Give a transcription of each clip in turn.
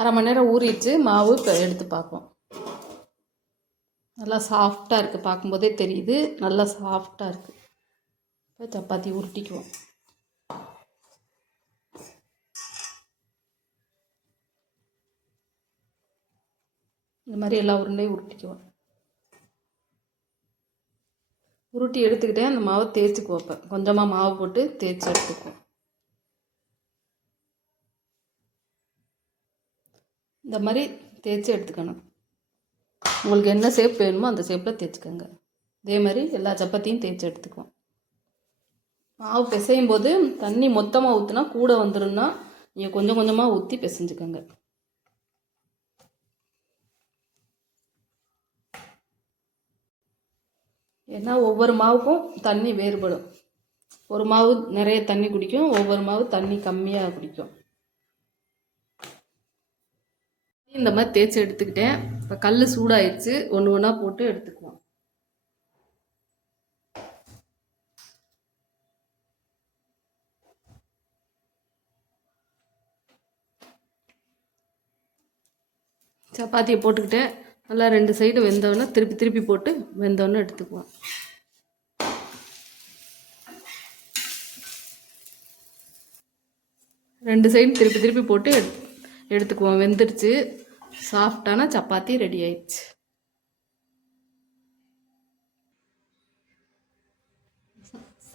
அரை மணி நேரம் ஊறிடுச்சு. மாவு இப்போ எடுத்து பார்ப்போம். நல்லா சாஃப்டாக இருக்குது, பார்க்கும்போதே தெரியுது நல்லா சாஃப்டாக இருக்குது. இப்போ சப்பாத்தி உருட்டிக்குவோம். இந்த மாதிரி எல்லா உருண்டையும் உருட்டிக்குவோம். உருட்டி எடுத்துக்கிட்டே அந்த மாவை தேய்ச்சிக்குவோம். இப்போ கொஞ்சமாக மாவு போட்டு தேய்ச்சி எடுத்துக்குவோம். இந்த மாதிரி தேய்ச்சி எடுத்துக்கணும். உங்களுக்கு என்ன ஷேப் வேணுமோ அந்த ஷேப்பில் தேய்ச்சிக்கோங்க. இதே மாதிரி எல்லா சப்பாத்தியும் தேய்ச்சி எடுத்துக்குவோம். மாவு பிசையும் போது தண்ணி மொத்தமாக ஊற்றினா கூட வந்துடும்னா நீங்கள் கொஞ்சம் கொஞ்சமாக ஊற்றி பிசைஞ்சுக்கோங்க. ஏன்னா ஒவ்வொரு மாவுக்கும் தண்ணி வேறுபடும். ஒரு மாவு நிறைய தண்ணி குடிக்கும், ஒவ்வொரு மாவு தண்ணி கம்மியாக குடிக்கும். இந்த மாதிரி தேய்ச்சி எடுத்துக்கிட்டேன். இப்போ கல் சூடாயிடுச்சு, ஒன்று ஒன்றா போட்டு எடுத்துக்குவோம். சப்பாத்தியை போட்டுக்கிட்டேன். நல்லா 2 சைடு வெந்தோடனே திருப்பி திருப்பி போட்டு வெந்தோடனே எடுத்துக்குவோம். ரெண்டு சைடு திருப்பி திருப்பி போட்டு எடுத்துக்குவோம். வெந்துடுச்சு. சாஃப்டான சப்பாத்தி ரெடி ஆயிடுச்சு.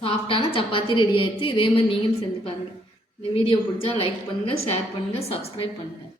சாஃப்டான சப்பாத்தி ரெடி ஆயிடுச்சு. இதே மாதிரி நீங்களும் செஞ்சு பாருங்கள். இந்த வீடியோ பிடிச்சா லைக் பண்ணுங்கள், ஷேர் பண்ணுங்கள், சப்ஸ்கிரைப் பண்ணுங்கள்.